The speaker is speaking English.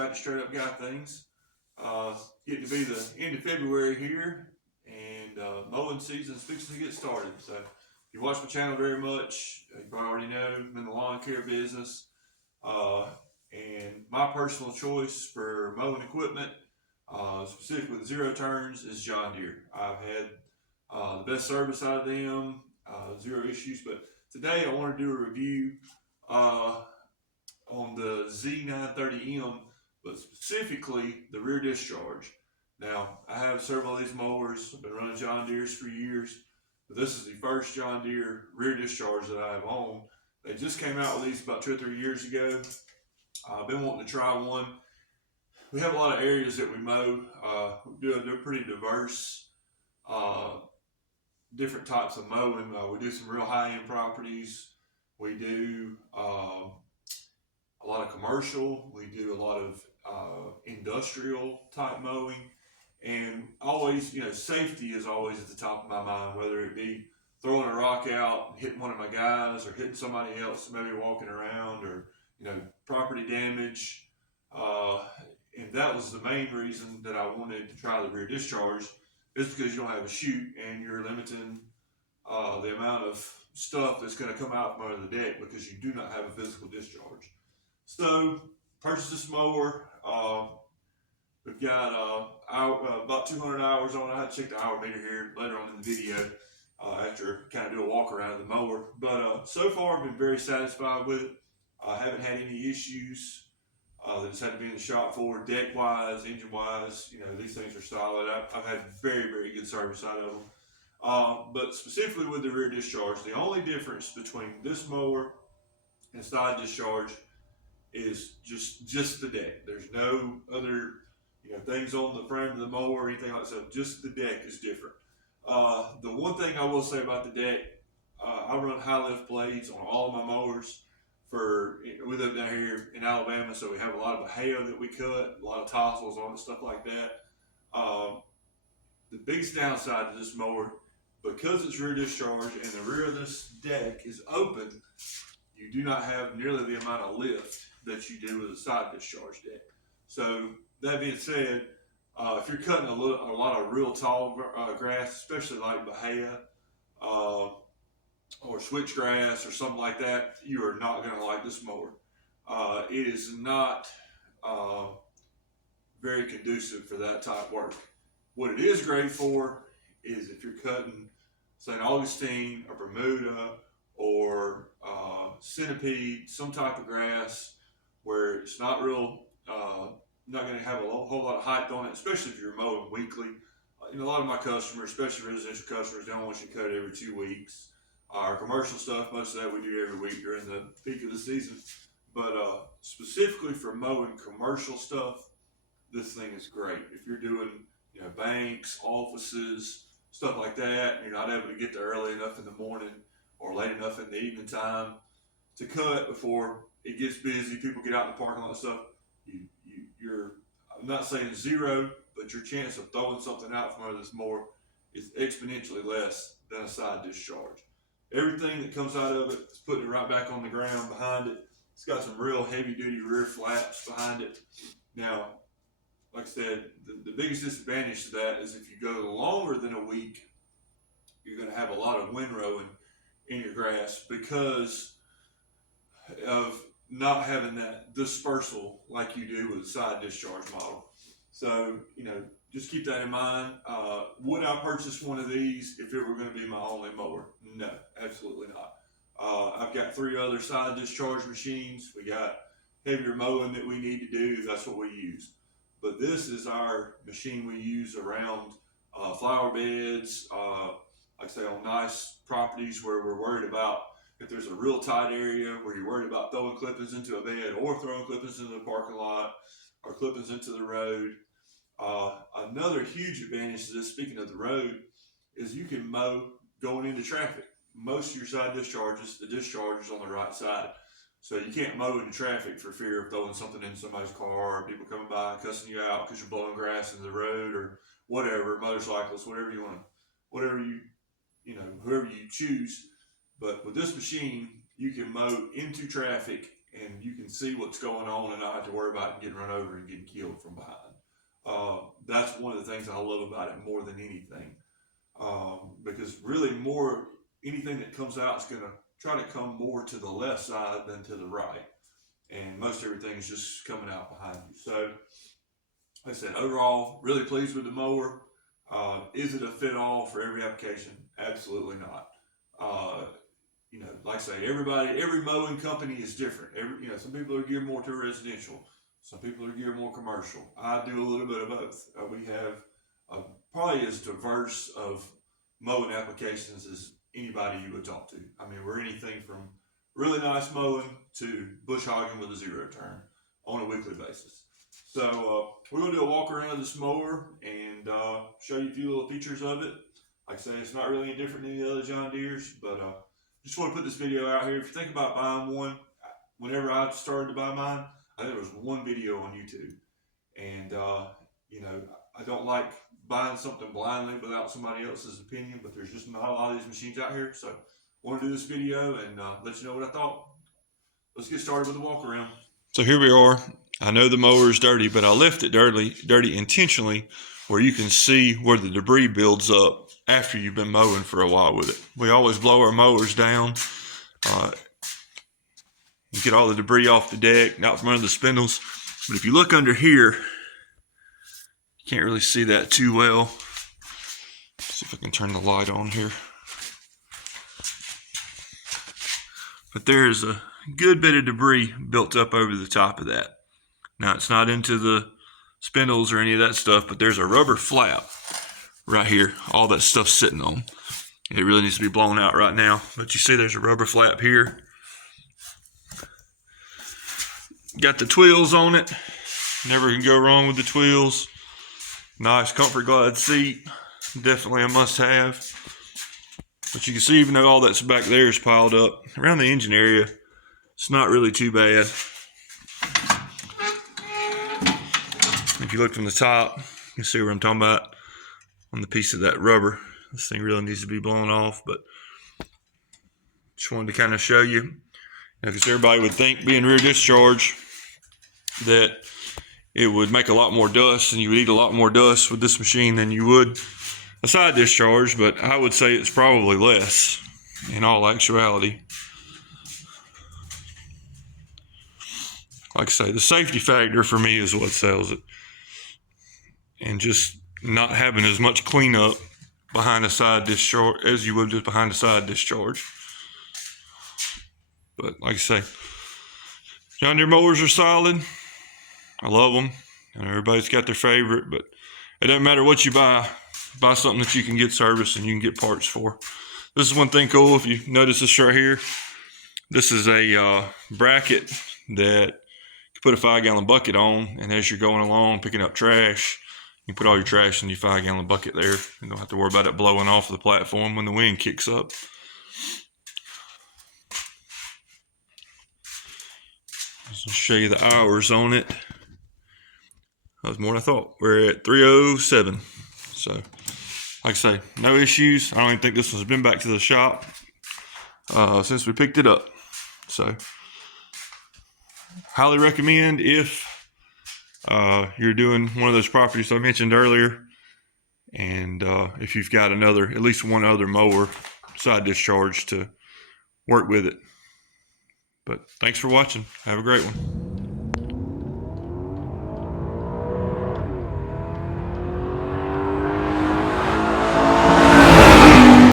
back to Straight Up Guy Things. Getting to be the end of February here, and mowing season is fixing to get started. So, if you watch my channel very much, you probably already know I'm in the lawn care business. And my personal choice for mowing equipment, specifically with zero turns, is John Deere. I've had the best service out of them, zero issues. But today I want to do a review on the Z930M, but specifically the rear discharge. Now, I have several of these mowers. I've been running John Deere's for years, but this is the first John Deere rear discharge that I have owned. They just came out with these about 2 or 3 years ago. I've been wanting to try one. We have a lot of areas that we mow. They're pretty diverse, different types of mowing. We do some real high-end properties. We do a lot of commercial. We do a lot of industrial type mowing, and always, safety is always at the top of my mind, whether it be throwing a rock out, hitting one of my guys, or hitting somebody else maybe walking around, or property damage. And that was the main reason that I wanted to try the rear discharge, is because you don't have a chute and you're limiting the amount of stuff that's going to come out from under the deck because you do not have a physical discharge. So, purchased this mower. We've got about 200 hours on it. I had to check the hour meter here later on in the video after kind of do a walk around of the mower. But so far, I've been very satisfied with it. I haven't had any issues that it's had to be in the shop for, deck-wise, engine-wise. These things are solid. I've had very, very good service out of them. But specifically with the rear discharge, the only difference between this mower and side discharge is just the deck. There's no other things on the frame of the mower or anything like that. Just the deck is different. The one thing I will say about the deck, I run high lift blades on all of my mowers. We live down here in Alabama, so we have a lot of bahia that we cut, a lot of tassels on it, stuff like that. The biggest downside to this mower, because it's rear discharge and the rear of this deck is open, you do not have nearly the amount of lift that you do with a side discharge deck. So that being said, if you're cutting a lot of real tall grass, especially like bahia or switchgrass or something like that, you are not going to like this mower. It is not very conducive for that type work. What it is great for is if you're cutting St. Augustine or Bermuda or centipede, some type of grass where it's not real, not going to have a whole lot of height on it, especially if you're mowing weekly. A lot of my customers, especially residential customers, don't want you to cut it every 2 weeks. Our commercial stuff, most of that we do every week during the peak of the season. But specifically for mowing commercial stuff, this thing is great. If you're doing banks, offices, stuff like that, and you're not able to get there early enough in the morning or late enough in the evening time to cut before it gets busy, people get out in the parking lot and stuff, I'm not saying zero, but your chance of throwing something out from under this mower is exponentially less than a side discharge. Everything that comes out of it is putting it right back on the ground behind it. It's got some real heavy duty rear flaps behind it. Now, like I said, the biggest disadvantage to that is if you go longer than a week, you're going to have a lot of windrow in your grass because of not having that dispersal like you do with a side discharge model. So, just keep that in mind. Would I purchase one of these if it were going to be my only mower? No, absolutely not. I've got 3 other side discharge machines. We got heavier mowing that we need to do. That's what we use. But this is our machine we use around flower beds, like I say, on nice properties where we're worried about if there's a real tight area where you're worried about throwing clippings into a bed or throwing clippings into the parking lot or clippings into the road. Another huge advantage to this, speaking of the road, is you can mow going into traffic. Most of your side discharges, the discharge is on the right side. So you can't mow into traffic for fear of throwing something in somebody's car or people coming by and cussing you out because you're blowing grass into the road or whatever, motorcyclists, whatever you want, whoever you choose. But with this machine, you can mow into traffic and you can see what's going on and not have to worry about getting run over and getting killed from behind. That's one of the things I love about it more than anything, because really anything that comes out is going to try to come more to the left side than to the right, and most everything is just coming out behind you. So, like I said, overall, really pleased with the mower. Is it a fit-all for every application? Absolutely not. Like I say, every mowing company is different. Some people are geared more to residential. Some people are geared more commercial. I do a little bit of both. We have probably as diverse of mowing applications as anybody you would talk to. I mean, we're anything from really nice mowing to bush hogging with a zero turn on a weekly basis. So we're going to do a walk around of this mower and show you a few little features of it. Like I say, it's not really any different than any other John Deere's, but just want to put this video out here. If you think about buying one, whenever I started to buy mine, I think there was one video on YouTube. And, I don't like buying something blindly without somebody else's opinion, but there's just not a lot of these machines out here. So I want to do this video and let you know what I thought. Let's get started with the walk around. So here we are. I know the mower is dirty, but I left it dirty intentionally where you can see where the debris builds up after you've been mowing for a while with it. We always blow our mowers down. You get all the debris off the deck, out from under the spindles. But if you look under here, you can't really see that too well. Let's see if I can turn the light on here. But there's a good bit of debris built up over the top of that. Now, it's not into the spindles or any of that stuff, but there's a rubber flap right here, all that stuff's sitting on. It really needs to be blown out right now, but you see there's a rubber flap here. Got the twills on it. Never can go wrong with the twills. Nice Comfort Glide seat, definitely a must-have. But you can see, even though all that's back there is piled up around the engine area, it's not really too bad. If you look from the top, you can see what I'm talking about on the piece of that rubber. This thing really needs to be blown off, but just wanted to kind of show you, because everybody would think, being rear discharge, that it would make a lot more dust and you would eat a lot more dust with this machine than you would a side discharge, but I would say it's probably less in all actuality. Like I say, the safety factor for me is what sells it. And just not having as much cleanup behind a side discharge as you would just behind a side discharge. But like I say, John Deere mowers are solid. I love them. And everybody's got their favorite, but it doesn't matter what you buy. Buy something that you can get service and you can get parts for. This is one thing cool. If you notice this right here, this is a bracket that you put a 5-gallon bucket on, and as you're going along picking up trash, you put all your trash in your 5-gallon bucket there. You don't have to worry about it blowing off the platform when the wind kicks up. Just to show you the hours on it. That was more than I thought. We're at 3:07. So, like I say, no issues. I don't even think this one's been back to the shop since we picked it up. So, highly recommend if you're doing one of those properties I mentioned earlier, and if you've got at least one other mower side discharge to work with it. But thanks for watching. Have a great one.